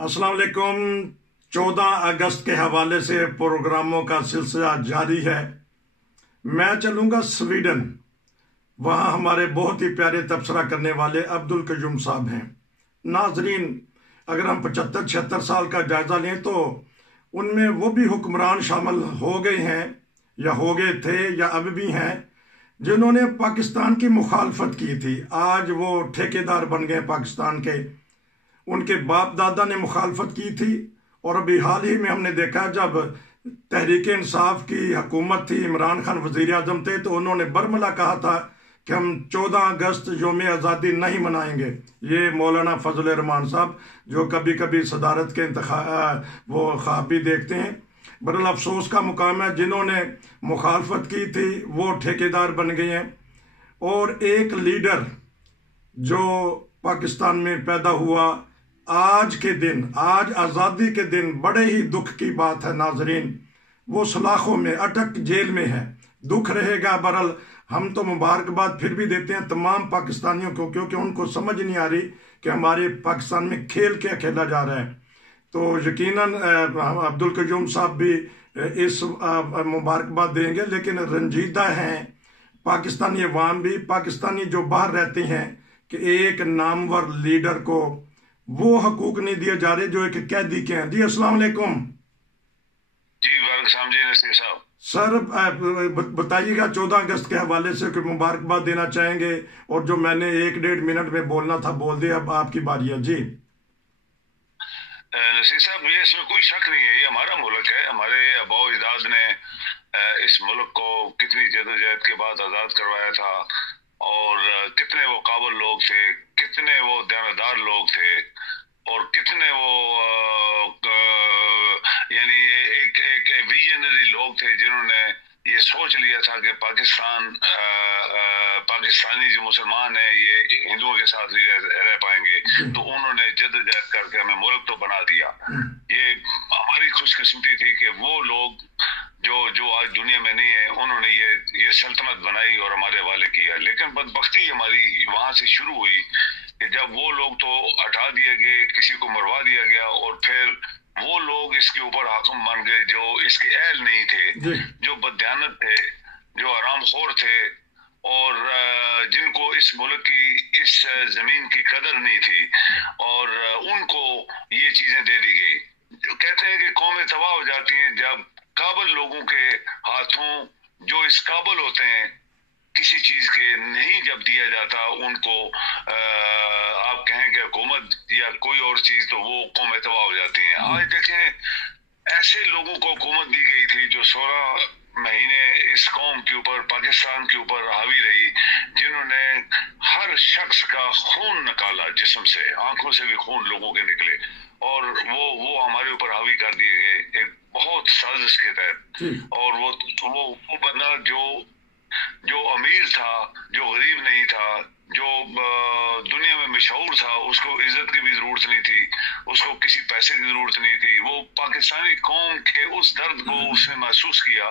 अस्सलाम वालेकुम। 14 अगस्त के हवाले से प्रोग्रामों का सिलसिला जारी है। मैं चलूँगा स्वीडन। वहाँ हमारे बहुत ही प्यारे तबसरा करने वाले अब्दुल कयूम साहब हैं। नाजरीन, अगर हम 75-76 साल का जायज़ा लें तो उनमें वो भी हुक्मरान शामिल हो गए हैं या हो गए थे या अब भी हैं जिन्होंने पाकिस्तान की मुखालफत की थी। आज वो ठेकेदार बन गए पाकिस्तान के। उनके बाप दादा ने मुखालफत की थी और अभी हाल ही में हमने देखा जब तहरीक इंसाफ की हुकूमत थी, इमरान खान वज़ीर आज़म थे, तो उन्होंने बरमला कहा था कि हम 14 अगस्त यौम आज़ादी नहीं मनाएंगे। ये मौलाना फजल रहमान साहब जो कभी कभी सदारत के वो ख्वाब भी देखते हैं। बरल अफसोस का मुकाम है, जिन्होंने मुखालफत की थी वो ठेकेदार बन गए हैं। और एक लीडर जो पाकिस्तान में पैदा हुआ आज के दिन, आज आज़ादी के दिन, बड़े ही दुख की बात है नाजरीन, वो सलाखों में अटक जेल में है। दुख रहेगा। बहरहाल हम तो मुबारकबाद फिर भी देते हैं तमाम पाकिस्तानियों को, क्योंकि उनको समझ नहीं आ रही कि हमारे पाकिस्तान में खेल क्या खेला जा रहा है। तो यकीनन अब्दुल कयूम साहब भी इस मुबारकबाद देंगे, लेकिन रंजीदा हैं पाकिस्तानी अवाम भी, पाकिस्तानी जो बाहर रहते हैं, कि एक नामवर लीडर को वो हकूक नहीं दिए जा रहे जो एक कैदी के हैं। जी अस्सलाम वालेकुम। जी वालेकुम जी नसीर साहब। सर बताइएगा 14 अगस्त के हवाले से कोई मुबारकबाद देना चाहेंगे? और जो मैंने 1-1.5 मिनट में बोलना था बोल दिया, अब आपकी बारी है। जी नसीर साहब, ये इसमें कोई शक नहीं है, ये हमारा मुल्क है। हमारे आबा अजदाद ने इस मुल्क को कितनी जदोजहद के बाद आज़ाद करवाया था, और कितने वो काबिल लोग थे, कितने वो दयानतदार लोग थे, और कितने वो यानी एक एक विजनरी लोग थे जिन्होंने ये सोच लिया था कि पाकिस्तानी जो मुसलमान है ये हिंदुओं के साथ ही रह पाएंगे। तो उन्होंने जद्दोजहद करके हमें मुल्क तो बना दिया। ये हमारी खुशकिस्मती थी कि वो लोग जो जो आज दुनिया में नहीं है, उन्होंने ये सल्तनत बनाई और हमारे हवाले किया। लेकिन बदबख्ती हमारी वहां से शुरू हुई कि जब वो लोग तो हटा दिए गए, किसी को मरवा दिया गया, और फिर वो लोग इसके ऊपर हाकिम बन गए जो इसके अहल नहीं थे, जो बदयानत थे, जो हरामखोर थे, और जिनको इस मुल्क की, इस जमीन की कदर नहीं थी, और उनको ये चीजें दे दी गई। जो कहते हैं कि कौमें तबाह हो जाती हैं जब काबिल लोगों के हाथों, जो इस काबिल होते हैं किसी चीज के, नहीं जब दिया जाता उनको, आप कहें कि हुकूमत या कोई और चीज, तो वो कौमें तबाह हो जाती हैं। आज देखें, ऐसे लोगों को हुकूमत दी गई थी जो 16 महीने इस कौम के ऊपर, पाकिस्तान के ऊपर हावी रही, जिन्होंने हर शख्स का खून निकाला, जिस्म से, आंखों से भी खून लोगों के निकले, और वो हमारे ऊपर हावी कर दिए गए एक बहुत साजिश के तहत। और वो बंदा जो अमीर था, जो गरीब नहीं था, जो दुनिया में मशहूर था, उसको इज्जत की भी जरूरत नहीं थी, उसको किसी पैसे की जरूरत नहीं थी। वो पाकिस्तानी कौम के उस दर्द को उसने महसूस किया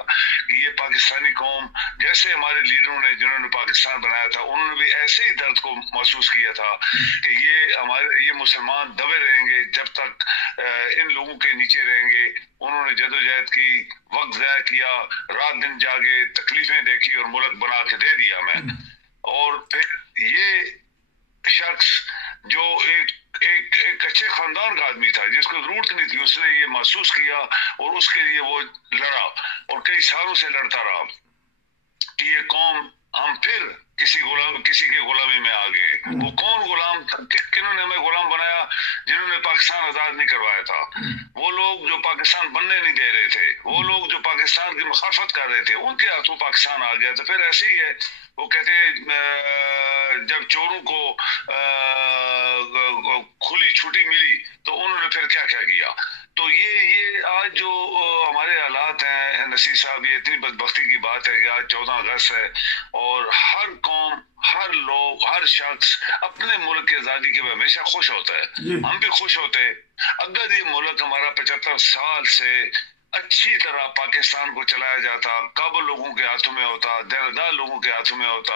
कि ये पाकिस्तानी कौम, जैसे हमारे लीडरों ने जिन्होंने पाकिस्तान बनाया था, उन्होंने भी ऐसे ही दर्द को महसूस किया था कि ये मुसलमान दबे रहेंगे जब तक इन लोगों के नीचे रहेंगे। उन्होंने जदोजहद की, वक्त ज़ाया किया, रात दिन जागे, तकलीफें देखी, और मुल्क बना के दे दिया मैं। और फिर ये शख्स जो एक अच्छे खानदान का आदमी था, जिसको जरूरत नहीं थी, उसने ये महसूस किया और उसके लिए वो लड़ा, और कई सालों से लड़ता रहा कि ये कौम, हम फिर किसी के गुलामी में आ गए। वो कौन गुलाम, किन्होंने हमें गुलाम बनाया? जिन्होंने पाकिस्तान आजाद नहीं करवाया था, वो लोग जो पाकिस्तान बनने नहीं दे रहे थे, वो लोग जो पाकिस्तान की मुखालफत कर रहे थे, उनके हाथों पाकिस्तान आ गया। तो फिर ऐसे ही है, वो कहते जब चोरों को खुली छुट्टी मिली तो उन्होंने फिर क्या क्या किया। तो ये आज जो हमारे हालात हैं नसीर साहब, ये इतनी बदबख्ती की बात है कि आज 14 अगस्त है, और हर कौम, हर लोग, हर शख्स अपने मुल्क की आज़ादी के हमेशा खुश होता है। हम भी खुश होते अगर ये मुल्क हमारा 75 साल से अच्छी तरह पाकिस्तान को चलाया जाता, काबुल लोगों के हाथों में होता, देनदार लोगों के हाथों में होता,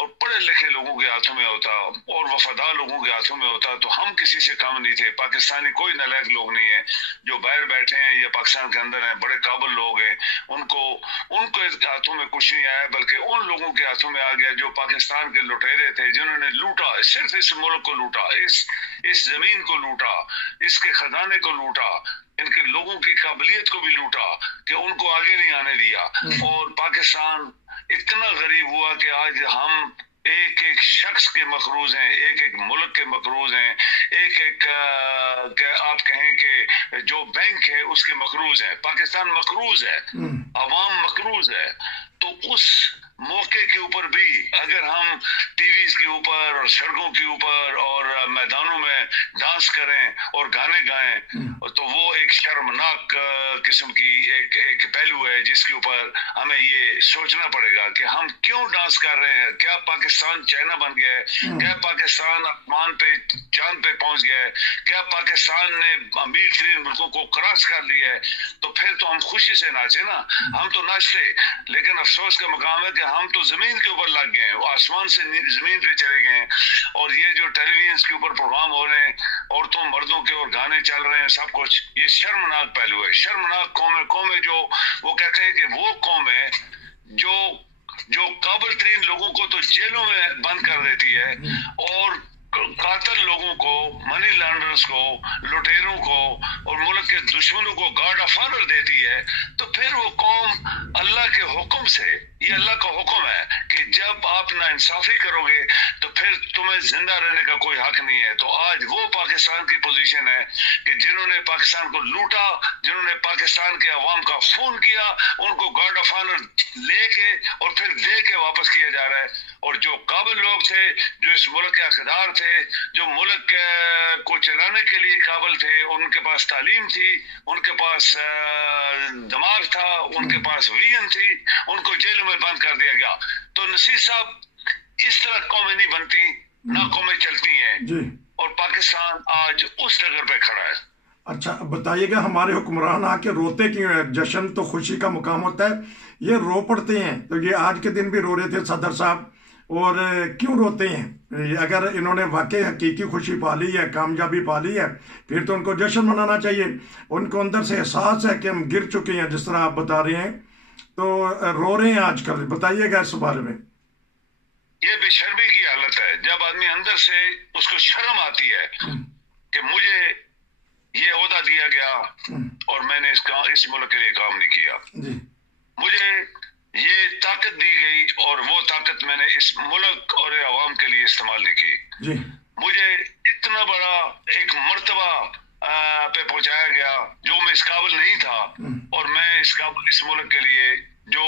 और पढ़े लिखे लोगों के हाथों में होता, और वफादार लोगों के हाथों में होता, तो हम किसी से कम नहीं थे। पाकिस्तानी कोई नालायक लोग नहीं है जो बाहर बैठे हैं या पाकिस्तान के अंदर हैं, बड़े काबुल लोग हैं, उनको हाथों में कुछ नहीं आया, बल्कि उन लोगों के हाथों में आ गया जो पाकिस्तान के लुटेरे थे, जिन्होंने लूटा, सिर्फ इस मुल्क को लूटा, इस जमीन को लूटा, इसके खजाने को लूटा, इनके लोगों की काबिलियत को भी लूटा कि उनको आगे नहीं आने दिया। और पाकिस्तान इतना गरीब हुआ कि आज हम एक एक शख्स के मकरूज हैं, एक एक मुल्क के मकरूज हैं, एक एक आप कहें कि जो बैंक है उसके मकरूज हैं। पाकिस्तान मकरूज है, अवाम मकरूज है। तो उस मौके के ऊपर भी अगर हम टीवीज के ऊपर और सड़कों के ऊपर और मैदानों में डांस करें और गाने गाएं, तो वो एक शर्मनाक किस्म की एक पहलू है जिसके ऊपर हमें ये सोचना पड़ेगा कि हम क्यों डांस कर रहे हैं। क्या पाकिस्तान चाइना बन गया है? क्या पाकिस्तान आसमान पे चांद पे पहुंच गया है? क्या पाकिस्तान ने अमीर तरीन मुल्कों को क्रॉस कर लिया है? तो फिर तो हम खुशी से नाचे ना, हम तो नाचते। लेकिन अफसोस का मकाम है कि हम तो जमीन के ऊपर लग गए हैं, आसमान से जमीन पे चले गए हैं। और ये जो टेलीविजन के ऊपर प्रोग्राम हो रहे हैं, औरतों मर्दों के और गाने चल रहे हैं, सब कुछ, ये शर्मनाक पहलू है। शर्मनाक कौम है जो वो कहते हैं कि वो कौम है जो काबिल तरीन लोगों को तो जेलों में बंद कर देती है और कातिल लोगों को, मनी लॉन्डर्स को, लुटेरों को और मुल्क के दुश्मनों को गार्ड ऑफ ऑनर देती है। तो फिर वो कौम अल्लाह के हुक्म से, ये अल्लाह का हुक्म है कि जब आप नाइंसाफी करोगे तो फिर तुम्हें जिंदा रहने का कोई हक नहीं है। तो आज वो पाकिस्तान की पोजीशन है कि जिन्होंने पाकिस्तान को लूटा, जिन्होंने पाकिस्तान के अवाम का खून किया, उनको गार्ड ऑफ ऑनर लेके और फिर दे के वापस किया जा रहा है। और जो काबिल लोग थे, जो इस मुल्क के अक़दार थे, जो मुल्क को चलाने के लिए काबिल थे, उनके पास तालीम थी, उनके पास दिमाग था, उनके पास विजन थी, उनको जेलों में बंद कर दिया गया। तो नसीर साहब, इस तरह कौमें नहीं बनती, ना कौमें चलती हैं। और पाकिस्तान आज उस जगह पे खड़ा है। अच्छा बताइएगा, हमारे हुक्मरान आके रोते क्यों हैं? जश्न तो खुशी का मुकाम होता है, ये रो पड़ते हैं। तो ये आज के दिन भी रो रहे थे सदर साहब, और क्यों रोते हैं? अगर इन्होंने वाकई हकीकी खुशी पाली है, कामयाबी पाली है, फिर तो उनको जश्न मनाना चाहिए। उनको अंदर से एहसास है कि हम गिर चुके हैं, जिस तरह आप बता रहे हैं, तो रो रहे हैं आजकल। बताइएगा इस बारे में। ये बेशर्मी की हालत है, जब आदमी अंदर से उसको शर्म आती है कि मुझे ये ओहदा दिया गया और मैंने इस मुल्क के लिए काम नहीं किया, मुझे ये ताकत दी गई और वो ताकत मैंने इस मुल्क और अवाम के लिए इस्तेमाल नहीं की, मुझे इतना बड़ा एक मर्तबा पे पहुंचाया गया जो मैं इस काबिल नहीं था, और मैं इस मुल्क के लिए जो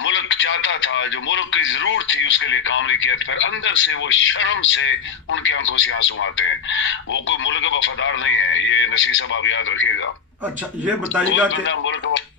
मुल्क चाहता था, जो मुल्क की जरूरत थी, उसके लिए काम नहीं किया। फिर अंदर से वो शर्म से उनकी आंखों से आंसू आते हैं। वो कोई मुल्क का वफादार नहीं है, ये नसीर साहब आप याद रखिएगा। अच्छा ये बताइएगा कि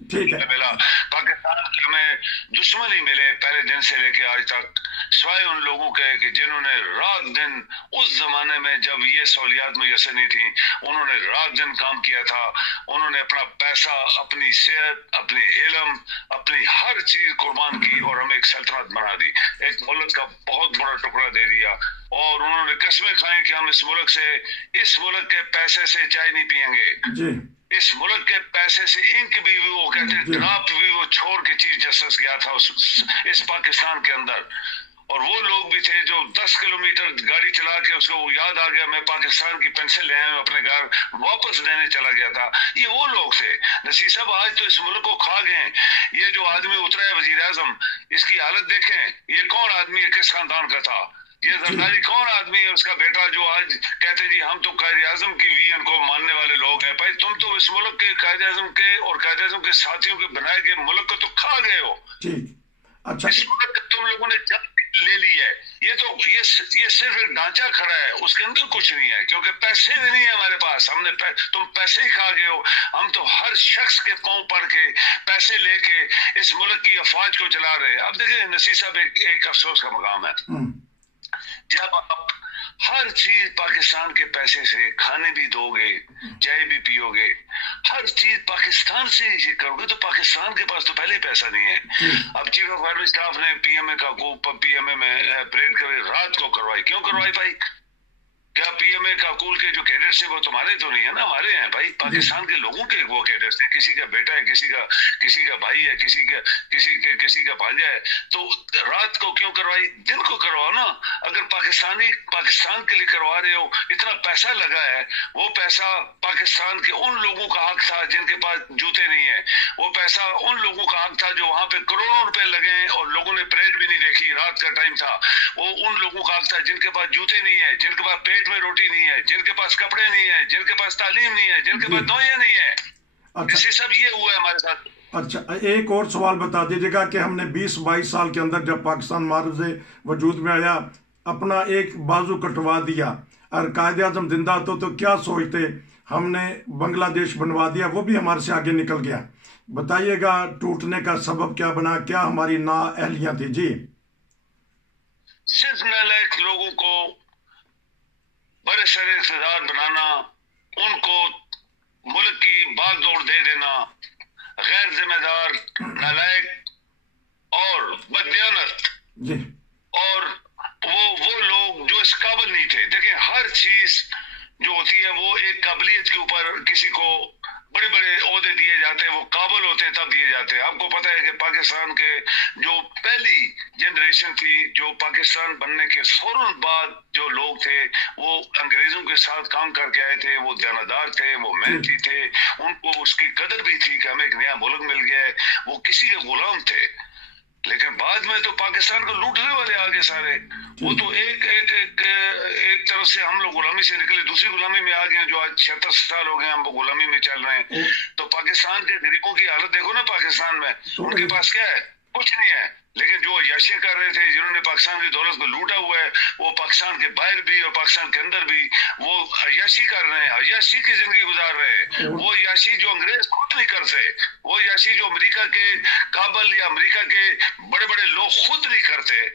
ठीक है, मिला पाकिस्तान के हमें दुश्मन ही मिले पहले दिन से लेके आज तक, सिवाय उन लोगों के कि जिन्होंने रात दिन, उस जमाने में जब ये सहूलियात मुयसर नहीं थी, उन्होंने रात दिन काम किया था। उन्होंने अपना पैसा, अपनी सेहत, अपनी इल्म, अपनी हर चीज कुर्बान की और हमें एक सल्तनत बना दी, एक मुल्क का बहुत बड़ा टुकड़ा दे दिया। और उन्होंने कसमें खाई कि हम इस मुल्क के पैसे से चाय नहीं पियेंगे, इस मुल्क के पैसे से इंक भी वो कहते हैं ड्राफ्ट भी वो छोड़ के चीफ जस्टिस गया था इस पाकिस्तान के अंदर। और वो लोग भी थे जो 10 किलोमीटर गाड़ी चला के उसको वो याद आ गया, मैं पाकिस्तान की पेंसिल ले आया, अपने घर वापस लेने चला गया था। ये वो लोग थे। नसीर साहब आज तो इस मुल्क को खा गए। ये जो आदमी उतरा है वजीर आजम, इसकी हालत देखें, ये कौन आदमी है, किस खानदान का था? ये जरदारी कौन आदमी है? उसका बेटा जो आज कहते जी हम तो कायदे आजम की विजन को मानने वाले लोग हैं। भाई तुम तो इस मुल्क के कायदे आजम के और कायदे आजम के साथियों के बनाए गए मुल्क को तो खा गए हो। अच्छा, इस मुल्क को तुम लोगों ने ले ली है। ये सिर्फ एक ढांचा खड़ा है, उसके अंदर कुछ नहीं है, क्योंकि पैसे भी नहीं है हमारे पास। तुम पैसे ही खा गए हो। हम तो हर शख्स के पांव पड़ के पैसे लेके इस मुल्क की अफवाज को चला रहे हैं। अब देखिए नसीर साहब, एक अफसोस का मकाम है, जब आप हर चीज पाकिस्तान के पैसे से, खाने भी दोगे, चाय भी पियोगे, हर चीज पाकिस्तान से ही करोगे, तो पाकिस्तान के पास तो पहले ही पैसा नहीं है। अब चीफ ऑफ आर्मी स्टाफ ने पीएमए में परेड कर रात को करवाई, क्यों करवाई भाई? क्या पीएमए का कूल के जो कैडेट्स है वो तुम्हारे तो नहीं है ना, हमारे हैं भाई, पाकिस्तान के लोगों के वो कैडेट्स है। किसी का बेटा है, किसी का भाई है, किसी का भांजा है, तो रात को क्यों करवाई? दिन को करवाओ ना। अगर पाकिस्तान के लिए करवा रहे हो, इतना पैसा लगा है, वो पैसा पाकिस्तान के उन लोगों का हक था जिनके पास जूते नहीं है, वो पैसा उन लोगों का हक था जो वहां पे करोड़ों रुपए लगे हैं और लोगों ने परेड भी नहीं देखी, रात का टाइम था। वो उन लोगों का हक था जिनके पास जूते नहीं है, जिनके पास पेट में रोटी नहीं है, जिनके पास कपड़े नहीं है, जिनके पास तालीम नहीं है, जिनके पास दवाइयां नहीं है। अच्छा, इसी सब ये हुआ है हमारे साथ। अच्छा, एक और सवाल बता दीजिएगा कि हमने 20-22 साल के अंदर जब पाकिस्तान मारूज़े वजूद में आया, अपना एक बाजू कटवा दिया और कायदे आज़म जिंदा तो क्या सोचते? हमने बांग्लादेश बनवा दिया, वो भी हमारे से आगे निकल गया। बताइएगा टूटने का सबब क्या बना, क्या हमारी नाअहलियां थी? जी, सिर्फ नालायक लोगों को बड़े सारे इक़्तिदार बनाना, उनको मुल्क की बागडोर दे देना, गैर जिम्मेदार, नालायक और बददियानत, और वो लोग जो इस काबिल नहीं थे। देखिए, हर चीज जो होती है वो एक काबिलियत के ऊपर, किसी को बड़े बड़े ओहदे दिए जाते हैं, वो काबिल होते हैं तब दिए जाते हैं। आपको पता है कि पाकिस्तान के जो पहली जनरेशन थी, जो पाकिस्तान बनने के फौरन बाद जो लोग थे, वो अंग्रेजों के साथ काम करके आए थे, वो दानादार थे, वो मेहनती थे, उनको उसकी कदर भी थी कि हमें एक नया मुल्क मिल गया है, वो किसी के गुलाम थे। लेकिन बाद में तो पाकिस्तान को लूटने वाले आगे सारे, वो तो एक तरफ से हम लोग गुलामी से निकले, दूसरी गुलामी में आ गए, जो आज 76 साल हो गए हम गुलामी में चल रहे हैं। तो पाकिस्तान के गरीबों की हालत देखो ना पाकिस्तान में, उनके पास क्या है? कुछ नहीं है। लेकिन जो अय्याशी कर रहे थे, जिन्होंने पाकिस्तान की दौलत को लूटा हुआ है, वो पाकिस्तान के बाहर भी और पाकिस्तान के अंदर भी वो अय्याशी कर रहे हैं, अय्याशी की जिंदगी गुजार रहे हैं। वो अय्याशी जो अंग्रेज खुद नहीं करते, वो अय्याशी जो अमेरिका के काबल या अमेरिका के बड़े बड़े लोग खुद नहीं करते,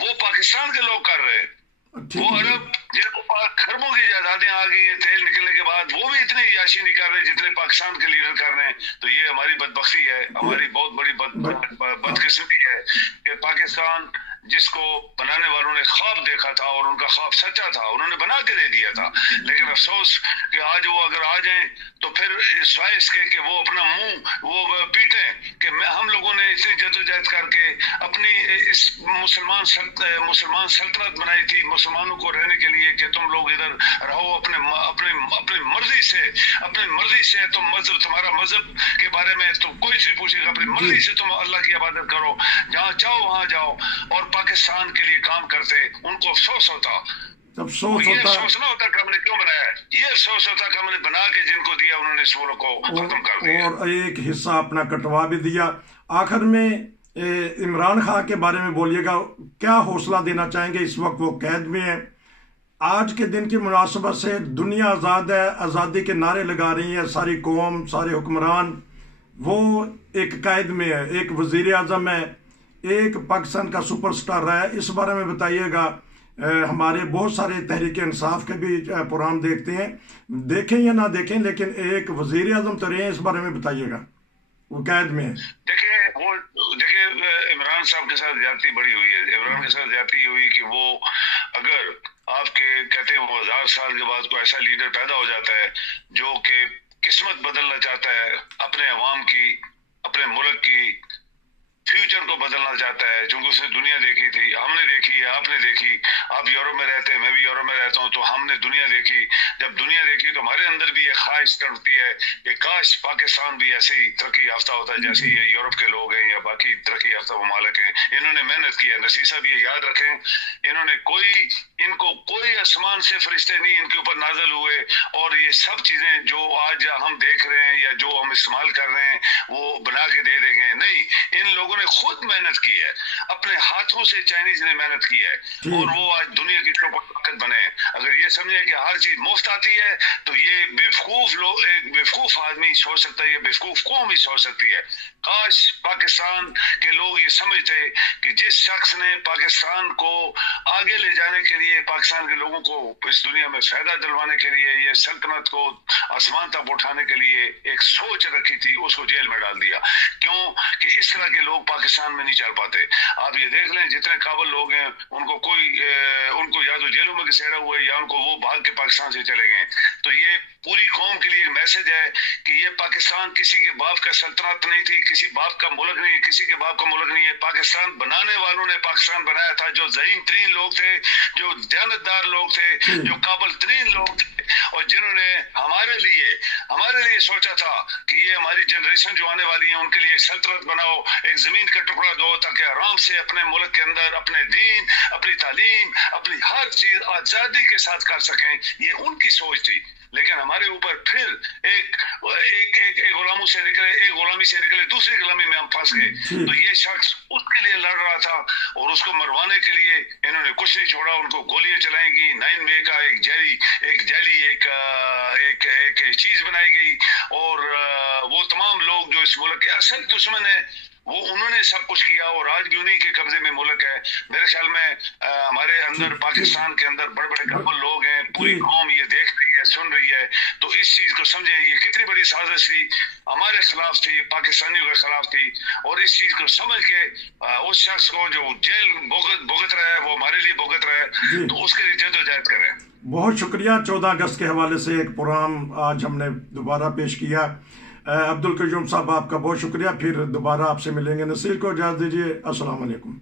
वो पाकिस्तान के लोग कर रहे हैं। वो अरब जिनको खरबों की जायदादें आ गई हैं तेल निकलने के बाद, वो भी इतनी अय्याशी नहीं कर रहे जितने पाकिस्तान के लीडर कर रहे हैं। तो ये हमारी बदबख्ती है, हमारी बहुत बड़ी बदकिस्मती है कि पाकिस्तान जिसको बनाने वालों ने ख्वाब देखा था और उनका ख्वाब सच्चा था, उन्होंने बना के दे दिया था। लेकिन अफसोस कि आज वो अगर आ जाएं तो फिर स्वाय इसके कि वो अपना मुंह वो पीटें कि हम लोगों ने इतनी जद्दोजहद करके अपनी इस मुसलमान सल्तनत बनाई थी मुसलमानों को रहने के लिए कि तुम लोग इधर रहो अपनी मर्जी से तुम मजहब, तुम्हारा मजहब के बारे में तुम कोई चीज पूछेगा, अपनी मर्जी से तुम अल्लाह की इबादत करो, जहाँ चाहो वहां जाओ, और पाकिस्तान के लिए काम करते। उनको अफसोस होता, ये सोचना होता कि हमने क्यों बनाया है, ये अफसोस होता कि हमने बना के जिनको दिया उन्होंने इस मुल्क को खत्म कर दिया और एक हिस्सा अपना कटवा भी दिया। आखिर में इमरान खान के बारे में बोलिएगा, क्या हौसला देना चाहेंगे? इस वक्त वो कैद में है, आज के दिन की मुनासबत से दुनिया आज़ाद है, आज़ादी के नारे लगा रही है सारी कौम, सारे हुक्मरान, वो एक कैद में है, एक वजीर आज़म है, एक पाकिस्तान का सुपरस्टार रहा है। इस बारे में बताइएगा। हमारे बहुत सारे तहरीक इंसाफ के भी प्रोग्राम देखते हैं, देखें या ना देखें, लेकिन एक वजीर आज़म तो रहे हैं, इस बारे में बताइएगा, वो कैद में है। देखिए इमरान साहब के साथ ज्यादती बड़ी हुई है। इमरान के साथ ज्यादती हुई कि वो अगर आपके कहते हैं वो 1000 साल के बाद कोई ऐसा लीडर पैदा हो जाता है जो कि किस्मत बदलना चाहता है अपने अवाम की, अपने मुल्क की, फ्यूचर को बदलना चाहता है, क्योंकि उसने दुनिया देखी थी, हमने देखी है, आपने देखी, आप यूरोप में रहते हैं, मैं भी यूरोप में रहता हूँ, तो हमने दुनिया देखी। जब दुनिया देखी तो हमारे अंदर भी एक ख्वाहिश करती है कि काश पाकिस्तान भी ऐसे ही तरक्की याफ्ता होता है जैसे ये यूरोप के लोग हैं या बाकी तरक्की याफ्ता ममालिक हैं। इन्होंने मेहनत की है। नसीर साहब ये याद रखें, इन्होंने इनको कोई आसमान से फरिश्ते नहीं इनके ऊपर नाजल हुए, और ये सब चीजें जो आज हम देख रहे हैं या जो हम इस्तेमाल कर रहे हैं वो बना के दे देंगे नहीं। इन लोगों نے خود محنت کی ہے, اپنے ہاتھوں سے چائنیز نے محنت کی ہے, اور وہ آج دنیا کی طاقت بنے. اگر یہ سمجھے کہ ہر چیز مفت آتی ہے تو یہ بیوقوف لوگ, ایک بیوقوف آدمی سوچ سکتا ہے, یہ بیوقوف قوم ہی سوچ سکتی ہے. کاش پاکستان کے لوگ یہ سمجھتے کہ جس شخص نے پاکستان کو آگے لے جانے کے لیے, پاکستان کے لوگوں کو اس دنیا میں فائدہ دلوانے کے لیے, یہ سلطنت کو آسمان تک اٹھانے کے لیے ایک سوچ رکھی تھی, اس کو جیل میں ڈال دیا. کیوں کہ اس طرح کے لوگ پاکستان میں نہیں چل پاتے. آپ یہ دیکھ لیں جتنے قابل لوگ ہیں ان کو کوئی ان کو یا تو جیلوں میں گھسیڑا ہوا ہے یا ان کو وہ بھاگ کے پاکستان سے چلے گئے. تو یہ پوری قوم کے لیے میسج ہے کہ یہ پاکستان کسی کے باپ کا سلطنت نہیں تھی, کسی باپ کا ملک نہیں, کسی کے باپ کا ملک نہیں ہے. پاکستان بنانے والوں نے پاکستان بنایا تھا, جو ذہین ترین لوگ تھے, جو دیانتدار لوگ تھے, جو قابل ترین لوگ تھے, اور جنہوں نے ہمارے لیے سوچا تھا کہ یہ ہماری جنریشن جو آنے والی ہیں ان کے لیے ایک سلطنت بناؤ, ایک زمین کا ٹکڑا دو تاکہ آرام سے اپنے ملک کے اندر اپنے دین, اپنی تعلیم, اپنی ہر چیز آزادی کے ساتھ کر سکیں. یہ ان کی سوچ تھی. لیکن ہمارے اوپر پھر ایک غلامی سے نکلے دوسری غلامی میں ہم پھنس گئے. تو یہ شخص اس کے لیے لڑ رہا تھا, اور اس کو مروانے کے لیے انہوں نے کچھ نہیں چھوڑا, ان کو گولیاں چلائیں گی. 9 مئی کا ایک چیز بنائی گئی, اور وہ تمام لوگ جو اس ملک کے اصل دشمن ہیں وہ انہوں نے سب کچھ کیا, اور آج بھی انہی کے قبضے میں ملک ہے. میرے خیال میں ہمارے اندر, پاکستان کے اندر بڑے بڑے قابل لوگ ہیں, پوری قوم یہ دیکھ رہی ہے, سن رہی ہے. تو اس چیز کو سمجھیں, یہ کتنی بڑی سازش تھی, ہمارے خلاف تھی, پاکستانیوں کے خلاف تھی, اور اس چیز کو سمجھ کے اس شخص کو جو جیل بھگت رہا ہے وہ ہمارے لیے بھگت رہا ہے, تو اس کے لیے جدوجہد کریں. بہت شکریہ. 14 اگست کے حوالے سے ایک پروگرام آج ہم نے دوبارہ پیش کیا. عبدالقیوم صاحب آپ کا بہت شکریہ. پھر دوبارہ آپ سے ملیں گے. نصیر کو اجازت دیجیے. السلام علیکم.